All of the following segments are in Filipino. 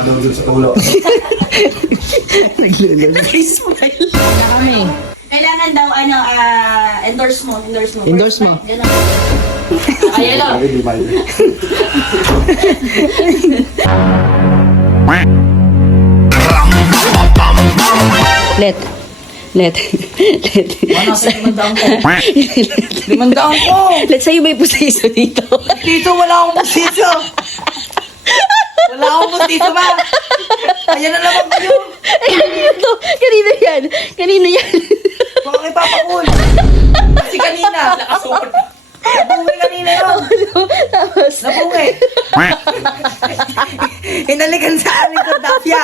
ka daw dun sa tulo. Smile. Kami. Kailangan daw, endorse mo. Endorse mo. Ganun. Kaya lang. Sabi, di mahal. Let. Ano sa 500 ko? 500 ko. Let, sa'yo may pusiso dito. Dito wala akong pustiso. Wala akong pustiso ba? Ayan na naman kayo. Kanino to? Kanino yan? Baka ipapakul. Kasi kanina. Nabungi kanina yun. Tapos, Nabungi. Hinalikan sa amin ko, Dapya.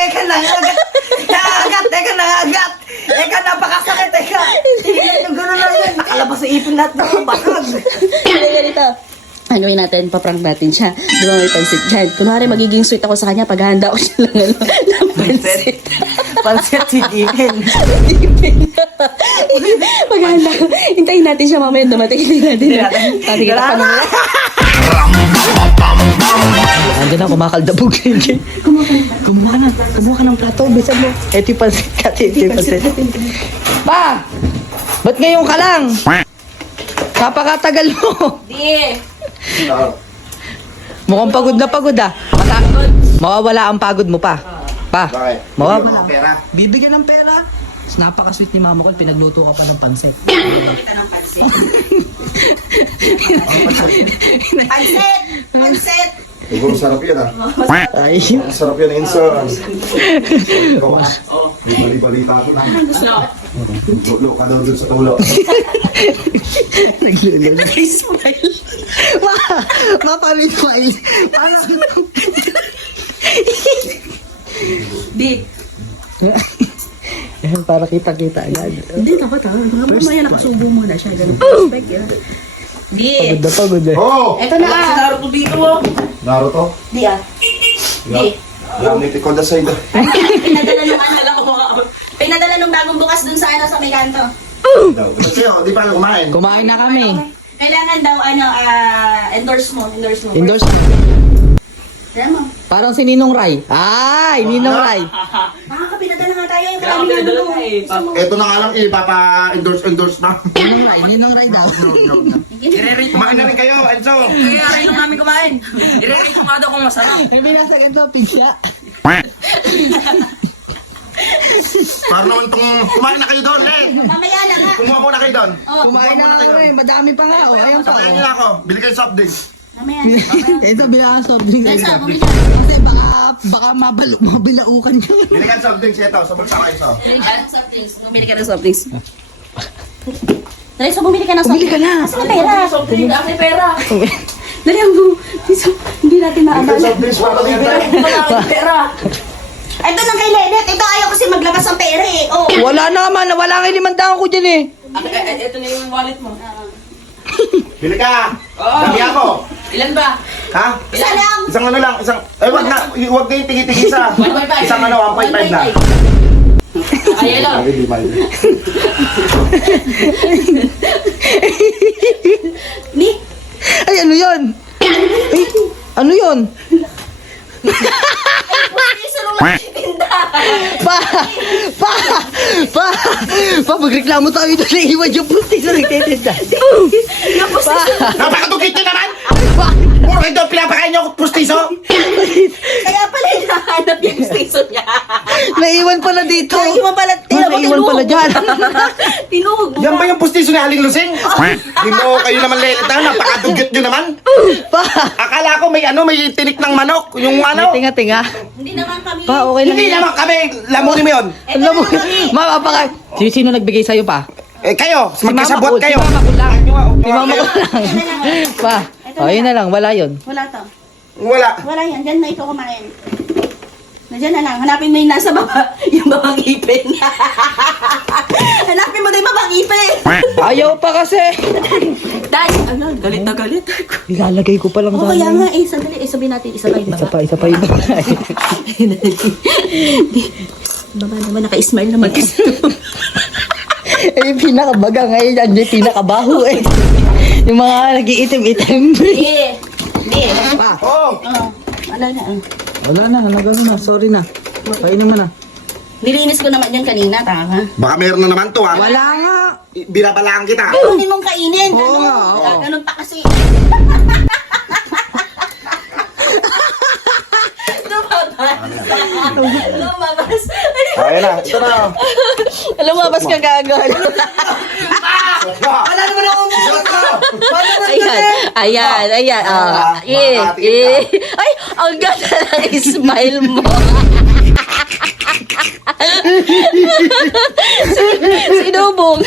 Eka nangagat. Eka, napakasakit. Eka. Yung gano'n lang yun. Nakalabas sa ipin lahat ng basag. ganito. Ano gawin natin? Paprank natin siya. Di ba may pansit dyan? Kunwari magiging sweet ako sa kanya pag handa ko siya ng pansit. Pansit higipin. Maghahanda ko. Hintayin natin siya mamaya dumating. Hintayin natin. Tatigil pa naman. Andiyan na, kumakaldabog. Kumuha ka ng plato. Bisa mo. Ito yung pansit ka. Ito yung pansit. Pa! Ba't ngayon ka lang? Napakatagal mo. Di. Mukhang pagod na pagod ah. Mawawala ang pagod mo pa. Pa. Bakit? Mawawala. Pera. Bibigyan ng pera. Napaka-sweet ni mama ko. Pinagluto ka pa ng pansit. Kita ng pansit. Pansit! Siguro sarap yan ah. Ay. Sarap yan, Enzo. May bali-balita ko lang. Tulo ka daw dun sa tulo. Smile. Mapari-smile. Di. Para kita-kita agad. Hindi, dapat ha. Mamaya nakasubo muna siya. Ganun. Respect yun. Di. Pagod na pagod eh. Oh! Eto na ah. Naruto dito oh. Naruto? Di ah. Di. Lamit ko na sa'yo. Pinadala nung pinadala nung bagong bukas dun sa sa may kanto. Kasi di pa lang kumain. Kumain na kami. Kailangan daw, endorse mo. Endorse. Alam mo. Parang si Ninong Ray. Ay, Ninong Ray. Pinadala nga tayo yung maraming ano mo. Ito na nga lang ipapa-endorse pa. Ninong Ray daw. Kumain na rin kayo, Enzo. Kaya rin nung namin kumain. I-rate ko nga daw kung masarap. May binasagan to, pizza. Para naman itong kumain na kayo doon, eh. Mamaya na nga. Kumuha muna kayo doon. Kumain na kami, madami pa nga. Oh, ayun pa. Sakayan niyo na ako. Bili kayo soft drinks. Mamaya na. Ito, bilangan soft drinks. Nasa, bumili ka. Kasi baka mabilaukan ka. Bili kayo soft drinks ito. Sa bulsa kayo. Bumili ka ng soft drinks. Bumili ka ng soft drinks. Dali, so bumili ka ng soft Bumili ka na. Asa na pera? Soft drink, aking pera. Dali, hindi natin Bili kayo maabala. soft drinks para dito. Wala akong pera. Ay, doon ang kay Lenet. Ito ayaw kasi maglabas ang pera eh. Oh. Wala naman, wala nga 500 ko dyan eh. Ito na yung wallet mo. Bili ka. Oo. Dami ako. Ilan ba? Ha? Isa lang. Isang ano lang. Wag na. Wag na yung tigi-tigi isa. 1.5. Isang 1.5 na. Kaya lang. Sabi, di mahal. Ni? Ay, ano yun? Ay, ano yun? Piso lang tinda. Magreklamo tayo ito na iwan yung puti sa nagtitinda. Napakadukit nyo naman! Puro kayo doon pinapakain nyo pustiso! Kaya pala hinahanap yung station niya. Naiwan pala dito. Naiwan pala. Naiwan pala dyan. Tinuhog mo. Yan ba yung pustiso ni Aling Lusing? Di mo kayo naman lelita, napakadugit nyo naman! Pa, Akala ko may tinik ng manok, yung ano. tinga-tinga. Hindi naman kami. Pa, okay lang. Hindi naman kami, lamunin mo yun. Alam mo, mama pa ka. Sino nagbigay sa'yo pa? Eh kayo, Si Mama magkasabot ko, kayo. si Mama ko lang. Si Si mama ko lang. Pa, yun na lang, wala yun. Wala to. Wala. Wala yan. Diyan na ikaw kumain. Nandiyan na lang. Hanapin mo yung nasa baba. Yung babang ipin. Hanapin mo din yung babang ipin. Ayaw pa kasi. Dahil, galit na galit. Ilalagay ko pa lang Oo, sa kaya nga eh. Sandali. Sabihin natin. Isa pa yung baba. Isa pa yun. Baba naman. Naka-smile naman kasi. Eh, yung pinakabaga ngayon yan, yung pinakabaho eh. Yung mga nag-iitim-itim. Hindi. Hindi. Pa, Oh, Oo. Wala na. Wala na, nagano na. Sorry na. Kainin mo na. Nilinis ko naman yan kanina, tama. Baka meron na naman to ha. Wala nga. Binabalaan kita. Hindi mong kainin. Oo nga, oo. Ganun pa kasi. Lumabas. Ayan na, ito na. Lumabas ka gagawin. Wala naman ako Ayan. Ayan. Ay, ang ganda ng smile mo. Sinubong.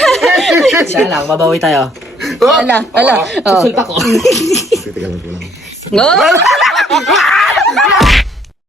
Siya lang, babawi tayo. Ala. Susulpa ko. Teka lang. No?